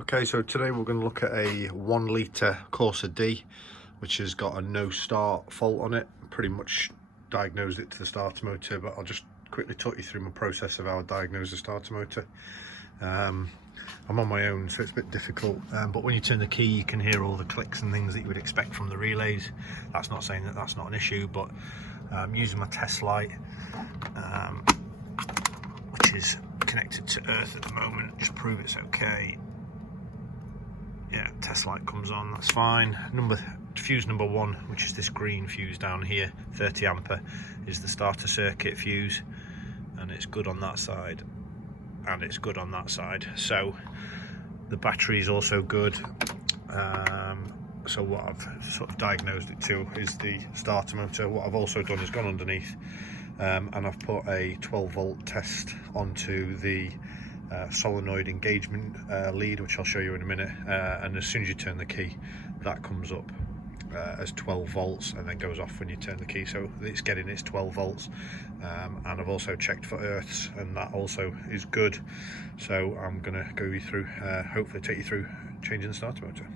Okay, so today we're going to look at a 1 litre Corsa D, which has got a no start fault on it. Pretty much diagnosed it to the starter motor, but I'll just quickly talk you through my process of how I diagnose the starter motor. I'm on my own, so it's a bit difficult, but when you turn the key you can hear all the clicks and things that you would expect from the relays. That's not saying that that's not an issue, but using my test light, which is connected to earth at the moment, just prove it's okay. Yeah, test light comes on, that's fine. Fuse number 1, which is this green fuse down here, 30 ampere, is the starter circuit fuse, and it's good on that side, and it's good on that side. So the battery is also good. So what I've sort of diagnosed it to is the starter motor. What I've also done is gone underneath and I've put a 12 volt test onto the solenoid engagement lead, which I'll show you in a minute, and as soon as you turn the key that comes up as 12 volts and then goes off when you turn the key, so it's getting its 12 volts. And I've also checked for earths, and that also is good. So I'm gonna go you through, hopefully take you through changing the starter motor.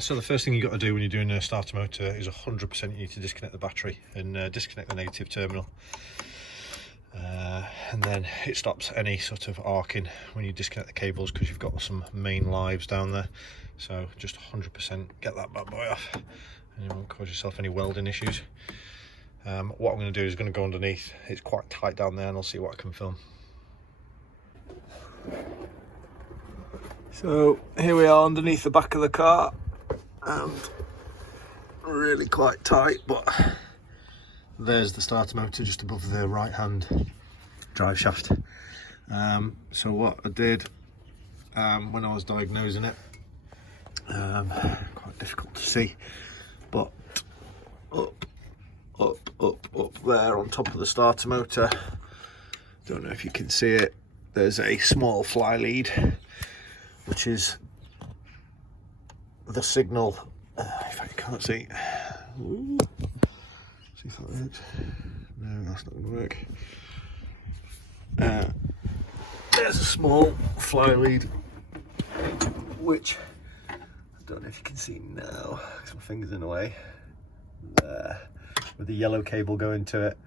So the first thing you've got to do when you're doing a starter motor is 100% you need to disconnect the battery and disconnect the negative terminal. And then it stops any sort of arcing when you disconnect the cables, because you've got some main lives down there. So just 100% get that bad boy off, and you won't cause yourself any welding issues. What I'm going to do is going to go underneath. It's quite tight down there, and I'll see what I can film. So here we are underneath the back of the car, and really quite tight, but there's the starter motor just above the right hand drive shaft. So what I did when I was diagnosing it, quite difficult to see, but up there on top of the starter motor, don't know if you can see it, there's a small fly lead, which is the signal. If I can't see, ooh, see if that works. No, that's not going to work. There's a small fly lead, which I don't know if you can see now because my finger's in the way, there, with the yellow cable going to it.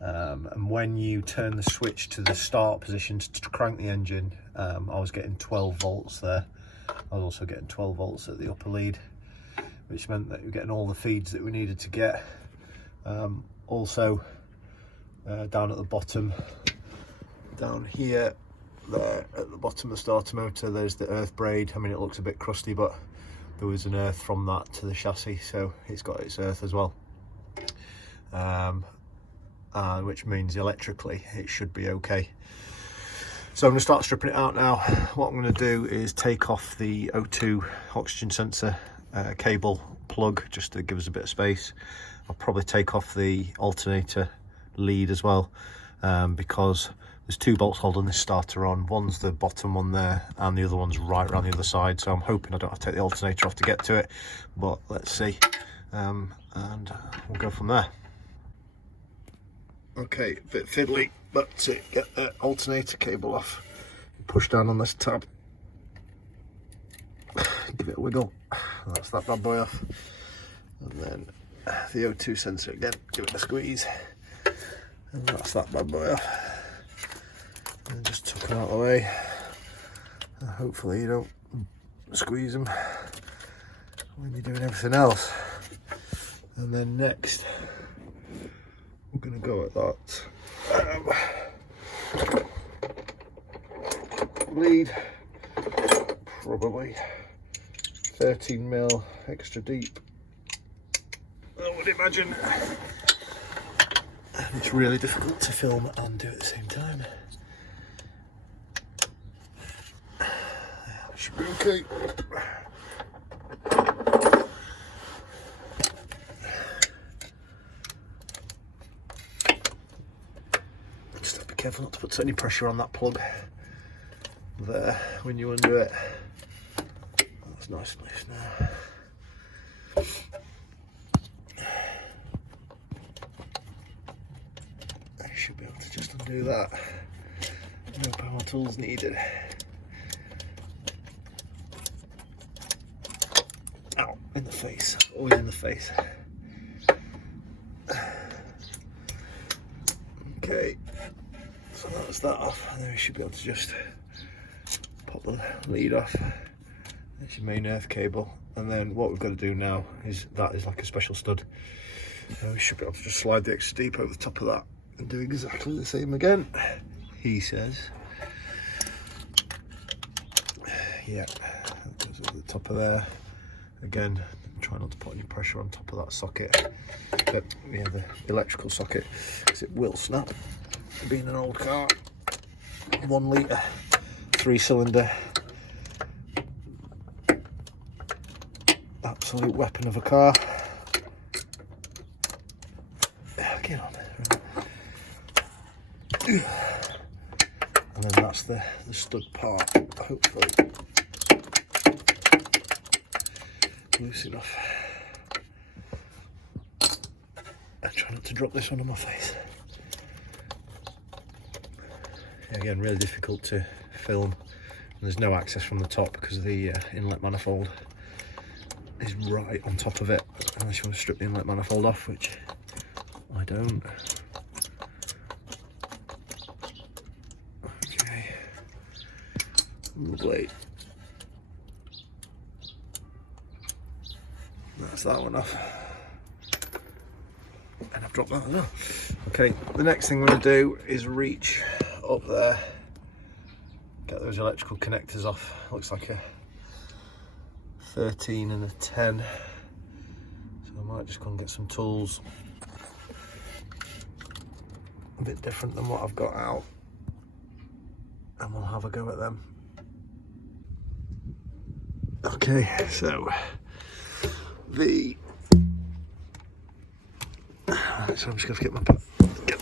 And when you turn the switch to the start position to crank the engine, I was getting 12 volts there. I was also getting 12 volts at the upper lead, which meant that we were getting all the feeds that we needed to get. Also down at the bottom, down here, there at the bottom of the starter motor, there's the earth braid. I mean, it looks a bit crusty, but there was an earth from that to the chassis, so it's got its earth as well. Which means electrically it should be okay. So I'm going to start stripping it out now. What I'm going to do is take off the O2 oxygen sensor cable plug, just to give us a bit of space. I'll probably take off the alternator lead as well, because there's 2 bolts holding this starter on. One's the bottom one there, and the other one's right around the other side, so I'm hoping I don't have to take the alternator off to get to it, but let's see. And we'll go from there. Okay, a bit fiddly, but to get the alternator cable off, push down on this tab, give it a wiggle, that's that bad boy off, and then the O2 sensor again, give it a squeeze, and that's that bad boy off, and just tuck them out of the way, and hopefully you don't squeeze them when you're doing everything else. And then next we're going to go at that lead, probably 13mm extra deep, I would imagine. It's really difficult to film and do at the same time. Should be okay. Careful not to put any pressure on that plug there when you undo it. That's nice and loose now. I should be able to just undo that. No power tools needed. face, always in the face. Okay, so that's that off, and then we should be able to just pop the lead off. That's your main earth cable, and then what we've got to do now is that is like a special stud. We should be able to just slide the extra deep over the top of that and do exactly the same again, he says. Yeah, that goes over the top of there. Again, try not to put any pressure on top of that socket, but yeah, the electrical socket, because it will snap. Being an old car, 1 litre, 3-cylinder, absolute weapon of a car. Get on. And then that's the stud part, hopefully loose enough. I try not to drop this one on my face. Again, really difficult to film. There's no access from the top because the inlet manifold is right on top of it, unless you want to strip the inlet manifold off, which I don't. Okay, lovely. That's that one off. And I've dropped that as well. Okay, the next thing I'm going to do is reach up there, get those electrical connectors off. Looks like a 13 and a 10. So I might just go and get some tools. A bit different than what I've got out, and we'll have a go at them. Okay, so so I'm just going to get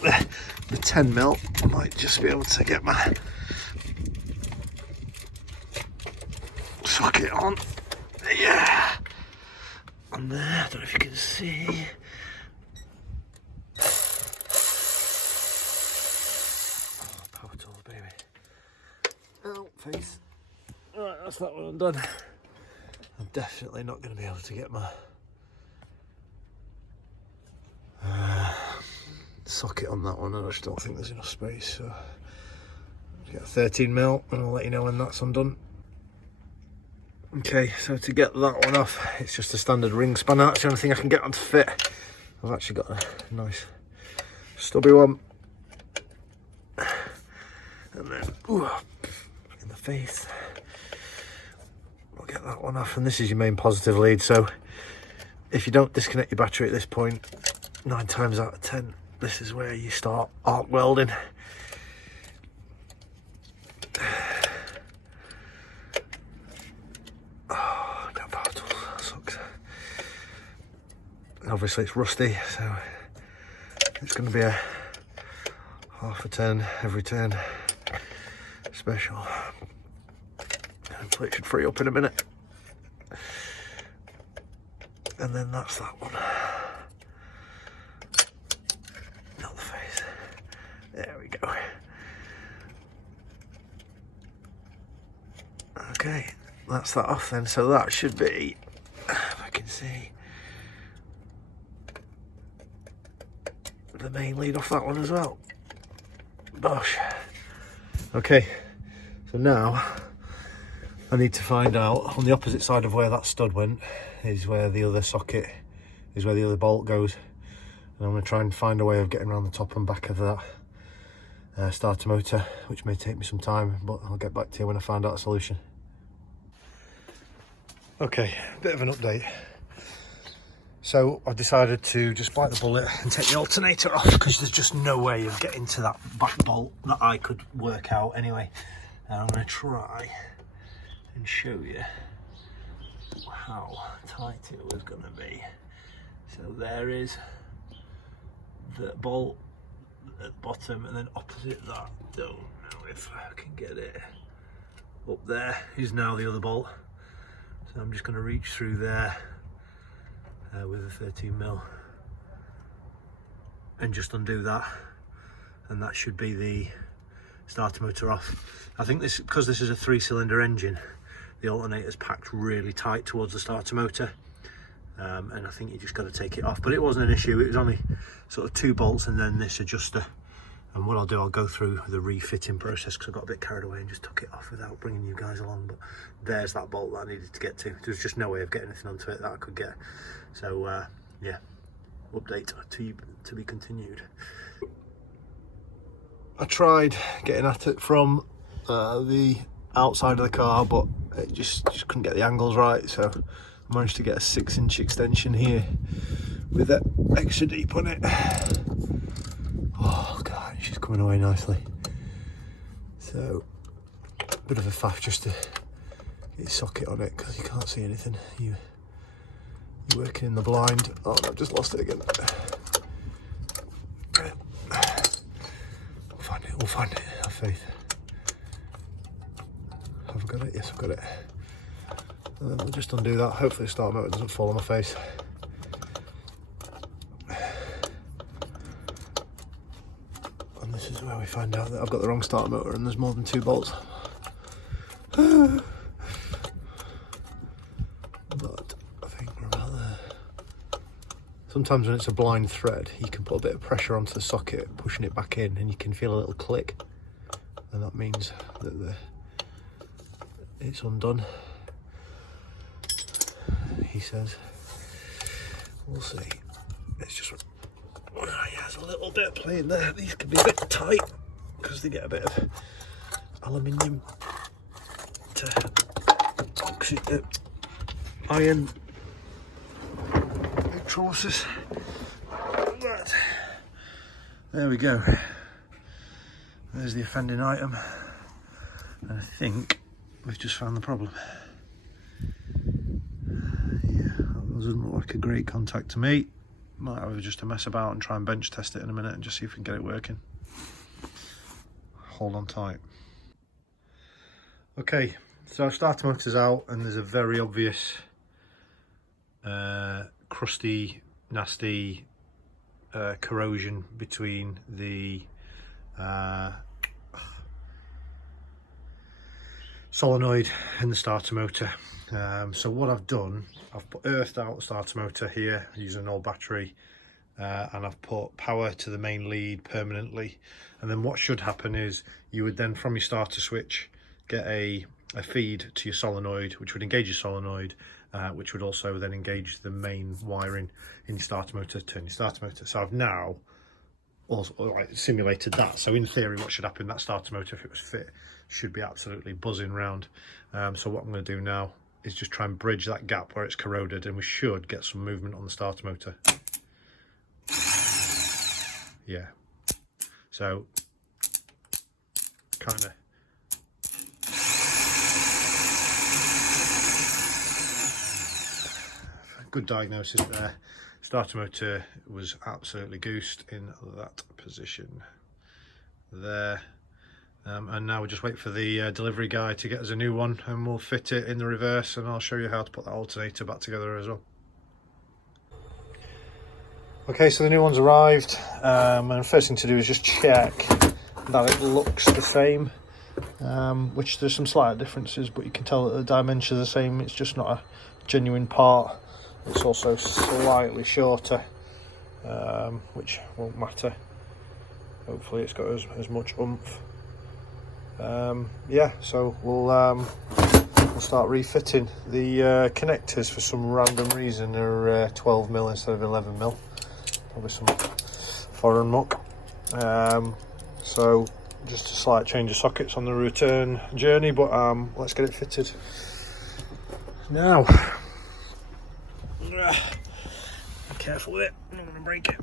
the 10 mil. I might just be able to get my socket on. Yeah, on there. I don't know if you can see. Power tools, baby. Oh, face. Alright, that's that one undone. I'm definitely not going to be able to get my socket on that one. I just don't think there's enough space, so I'll get a 13 mil and I'll let you know when that's undone. Okay, so to get that one off, it's just a standard ring spanner. That's the only thing I can get on to fit. I've actually got a nice stubby one, and then in the face we'll get that one off. And this is your main positive lead, so if you don't disconnect your battery at this point, 9 times out of 10 this is where you start arc welding. Oh, no power tools, that sucks. Obviously it's rusty, so it's going to be a half a turn every turn special. Hopefully it should free up in a minute. And then that's that one. Not the face. There we go. Okay, that's that off then. So that should be, if I can see, the main lead off that one as well. Bosh. Okay, so now I need to find out, on the opposite side of where that stud went is where the other socket is, where the other bolt goes, and I'm going to try and find a way of getting around the top and back of that starter motor, which may take me some time, but I'll get back to you when I find out a solution. Okay, bit of an update. So I've decided to just bite the bullet and take the alternator off, because there's just no way of getting to that back bolt that I could work out anyway. And I'm going to try and show you how tight it was going to be. So there is the bolt at the bottom, and then opposite that, don't know if I can get it, up there is now the other bolt. So I'm just going to reach through there with a 13 mil and just undo that, and that should be the starter motor off. I think this, because this is a 3-cylinder engine, the alternator's packed really tight towards the starter motor, and I think you just got to take it off, but it wasn't an issue. It was only sort of 2 bolts and then this adjuster. And what I'll do, I'll go through the refitting process because I got a bit carried away and just took it off without bringing you guys along. But there's that bolt that I needed to get to. There's just no way of getting anything onto it that I could get. So yeah, update to be continued. I tried getting at it from the outside of the car, but it just couldn't get the angles right. So I managed to get a 6-inch extension here with that extra deep on it. Oh god, she's coming away nicely. So a bit of a faff just to get your socket on it because you can't see anything. You're working in the blind. Oh, I've just lost it again. We'll find it, have faith. Have I got it? Yes, I've got it. And then we'll just undo that. Hopefully the start motor doesn't fall on my face. And this is where we find out that I've got the wrong start motor and there's more than 2 bolts. But I think we're about there. Sometimes when it's a blind thread, you can put a bit of pressure onto the socket, pushing it back in, and you can feel a little click. And that means that it's undone, he says. We'll see. It's just, yeah, there's a little bit of play in there. These can be a bit tight because they get a bit of aluminium to iron trusses. But there we go. There's the offending item, and I think we've just found the problem. Yeah, that doesn't look like a great contact to me. Might have just to mess about and try and bench test it in a minute and just see if we can get it working. Hold on tight. Okay, so our starter motor's out and there's a very obvious crusty, nasty corrosion between the solenoid and the starter motor. So what I've done, I've earthed out the starter motor here using an old battery, and I've put power to the main lead permanently. And then what should happen is you would then, from your starter switch, get a feed to your solenoid, which would engage your solenoid, which would also then engage the main wiring in your starter motor, turn your starter motor. So I've now also simulated that. So in theory, what should happen, that starter motor, if it was fit, should be absolutely buzzing round. So what I'm going to do now is just try and bridge that gap where it's corroded, and we should get some movement on the starter motor. Yeah. So kind of good diagnosis there. Starter motor was absolutely goosed in that position there. And now we'll just wait for the delivery guy to get us a new one, and we'll fit it in the reverse, and I'll show you how to put that alternator back together as well. Okay, so the new one's arrived, and the first thing to do is just check that it looks the same, which there's some slight differences, but you can tell that the dimensions are the same. It's just not a genuine part. It's also slightly shorter, which won't matter. Hopefully it's got as much oomph. Yeah, so we'll start refitting. The connectors, for some random reason, are 12mm instead of 11mm. Probably some foreign muck. So just a slight change of sockets on the return journey, but let's get it fitted now. Be careful with it, I'm not going to break it.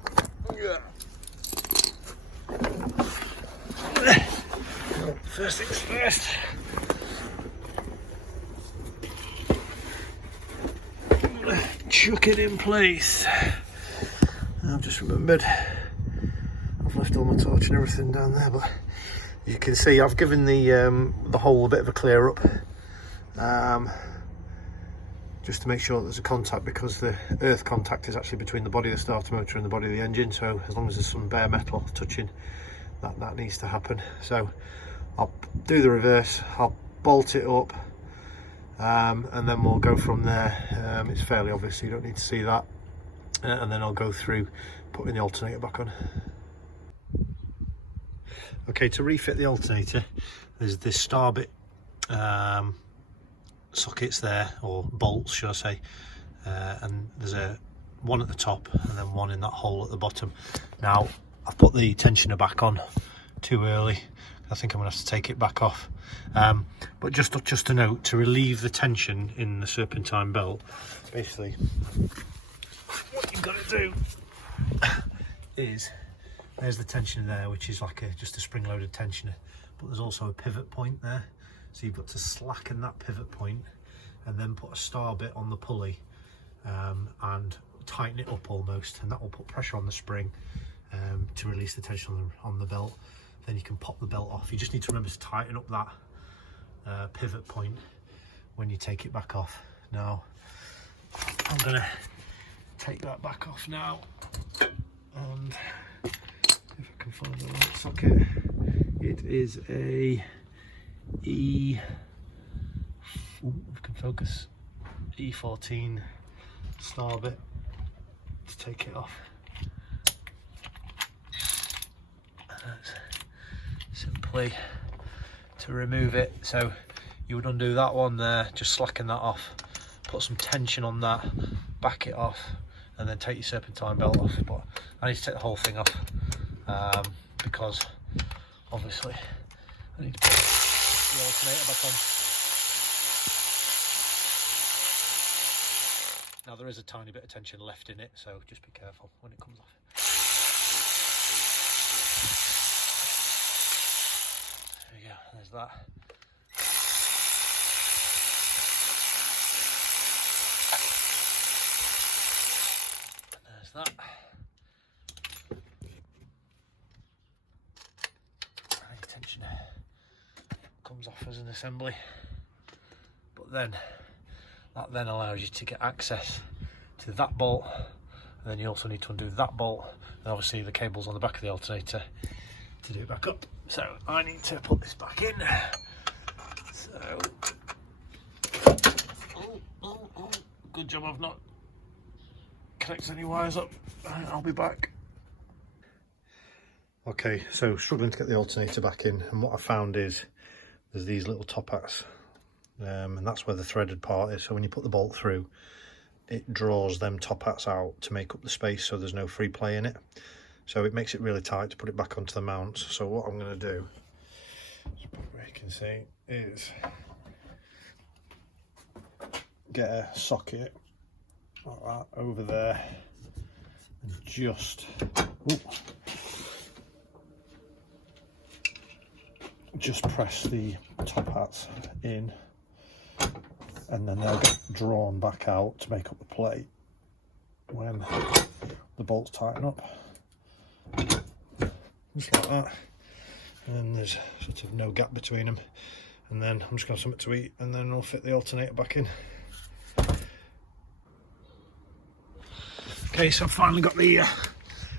First things first. Chuck it in place. I've just remembered I've left all my torch and everything down there, but you can see I've given the hole a bit of a clear up, just to make sure that there's a contact, because the earth contact is actually between the body of the starter motor and the body of the engine. So as long as there's some bare metal touching, that needs to happen. So I'll do the reverse, I'll bolt it up, and then we'll go from there. It's fairly obvious, so you don't need to see that. And then I'll go through putting the alternator back on. Okay, to refit the alternator, there's this star bit sockets there, or bolts should I say, and there's one at the top and then one in that hole at the bottom. Now I've put the tensioner back on too early. I think I'm gonna have to take it back off, but just a note, to relieve the tension in the serpentine belt, basically what you've got to do is, there's the tensioner there, which is like just a spring loaded tensioner, but there's also a pivot point there, so you've got to slacken that pivot point and then put a star bit on the pulley and tighten it up almost, and that will put pressure on the spring to release the tension on the belt. Then you can pop the belt off. You just need to remember to tighten up that pivot point when you take it back off. Now I'm gonna take that back off now, and if I can find the right socket, it is a E, if we can focus, E14 star bit to take it off. Simply to remove it, so you would undo that one there, just slacken that off, put some tension on that, back it off, and then take your serpentine belt off. But I need to take the whole thing off because obviously I need to put the alternator back on. Now there is a tiny bit of tension left in it, so just be careful when it comes off. There we go, there's that. And there's that. And the tension comes off as an assembly, but then that then allows you to get access to that bolt, and then you also need to undo that bolt, and obviously the cable's on the back of the alternator to do it back up. So I need to put this back in. So, good job I've not connected any wires up. Right, I'll be back. Okay, so struggling to get the alternator back in, and what I found is there's these little top hats. And that's where the threaded part is, so when you put the bolt through, it draws them top hats out to make up the space, so there's no free play in it, so it makes it really tight to put it back onto the mounts. So what I'm going to do, where you can see, is get a socket like that over there and just press the top hats in, and then they'll get drawn back out to make up the plate when the bolts tighten up, just like that. And then there's sort of no gap between them, and then I'm just going to have something to eat, and then I'll fit the alternator back in. Okay, so I've finally got the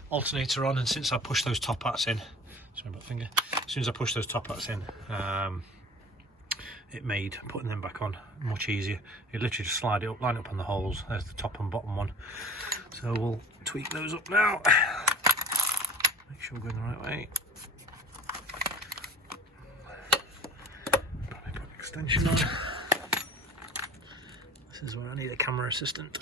alternator on, and since I pushed those top hats in, sorry about the finger, as soon as I pushed those top hats in, it made putting them back on much easier. You literally just slide it up, line it up on the holes. There's the top and bottom one. So we'll tweak those up now. Make sure we're going the right way. Probably put an extension on. This is where I need a camera assistant.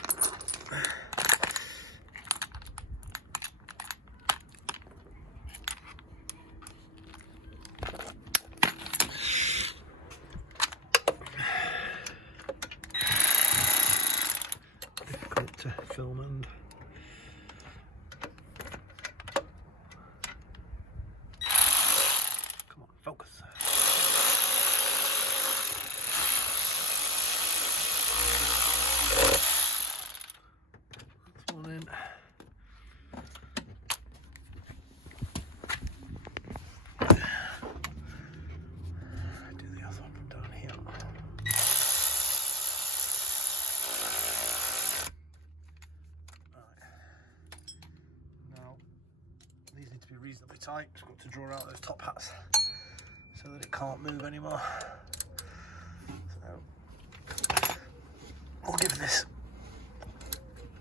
To film and come on, focus. This one in. Do the other one down here. These need to be reasonably tight. Just got to draw out those top hats so that it can't move anymore. So we'll give this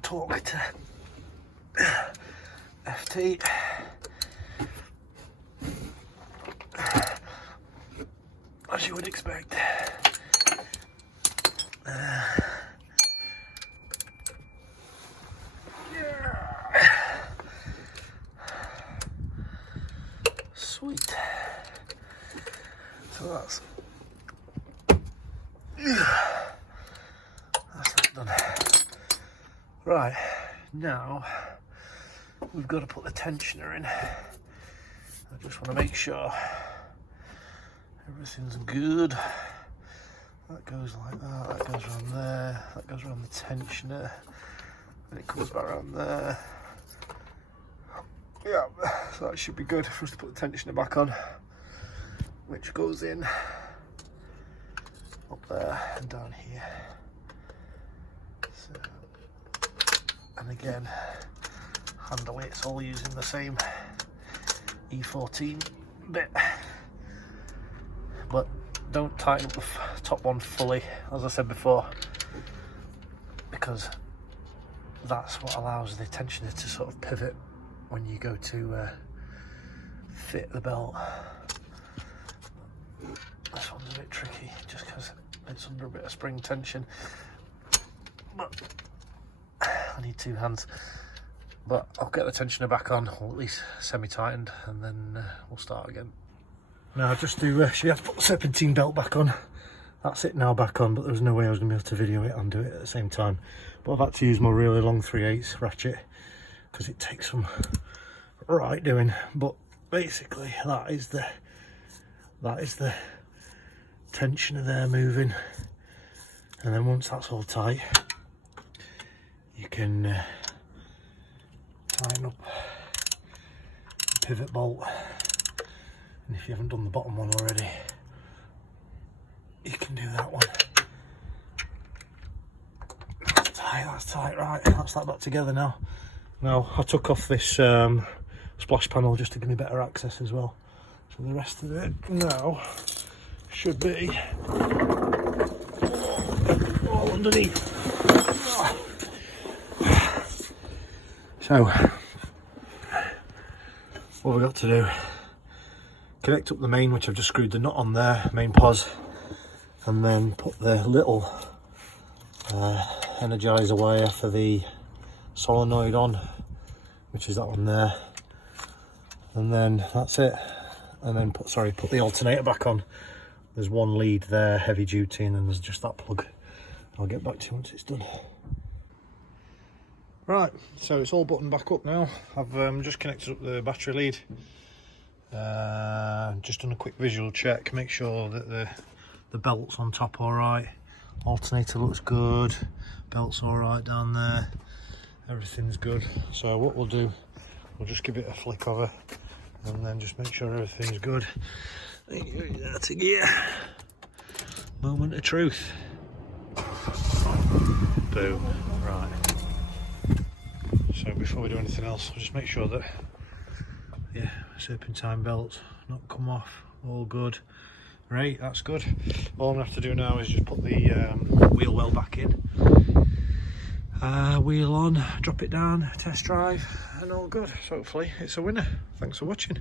torque to FT. As you would expect. Sweet. So that's that done. Right, now we've got to put the tensioner in. I just want to make sure everything's good. That goes like that, that goes around there, that goes around the tensioner, and it comes back around there. Yeah, so that should be good for us to put the tensioner back on, which goes in up there and down here. So, and again, handle it, it's all using the same E14 bit, but don't tighten up the top one fully, as I said before, because that's what allows the tensioner to sort of pivot when you go to fit the belt. This one's a bit tricky just because it's under a bit of spring tension, but I need two hands. But I'll get the tensioner back on, or at least semi-tightened, and then we'll start again. Now just to should we have to put the serpentine belt back on. That's it now back on, but there was no way I was going to be able to video it and do it at the same time. But I've had to use my really long 3/8 ratchet because it takes some right doing. But basically that is the tensioner there moving, and then once that's all tight, you can tighten up the pivot bolt. And if you haven't done the bottom one already, you can do that one. That's tight, right, that's that back together now. Now I took off this splash panel just to give me better access as well. So the rest of it now should be all underneath. So what we've got to do, connect up the main, which I've just screwed the nut on there, main pos, and then put the little energizer wire for the solenoid on, which is that one there, and then that's it. And then put the alternator back on. There's one lead there, heavy duty, and then there's just that plug. I'll get back to you once it's done. Right, so it's all buttoned back up now. I've just connected up the battery lead. Just done a quick visual check, make sure that the belt's on top all right. Alternator looks good, belt's all right down there, everything's good. So what we'll do, we'll just give it a flick over and then just make sure everything's good. That's a gear. Moment of truth. Boom. Right. So before we do anything else, we'll just make sure that, yeah, serpentine belts not come off, all good. Right, that's good. All I'm gonna have to do now is just put the wheel well back in, wheel on, drop it down, test drive, and all good. So hopefully it's a winner. Thanks for watching.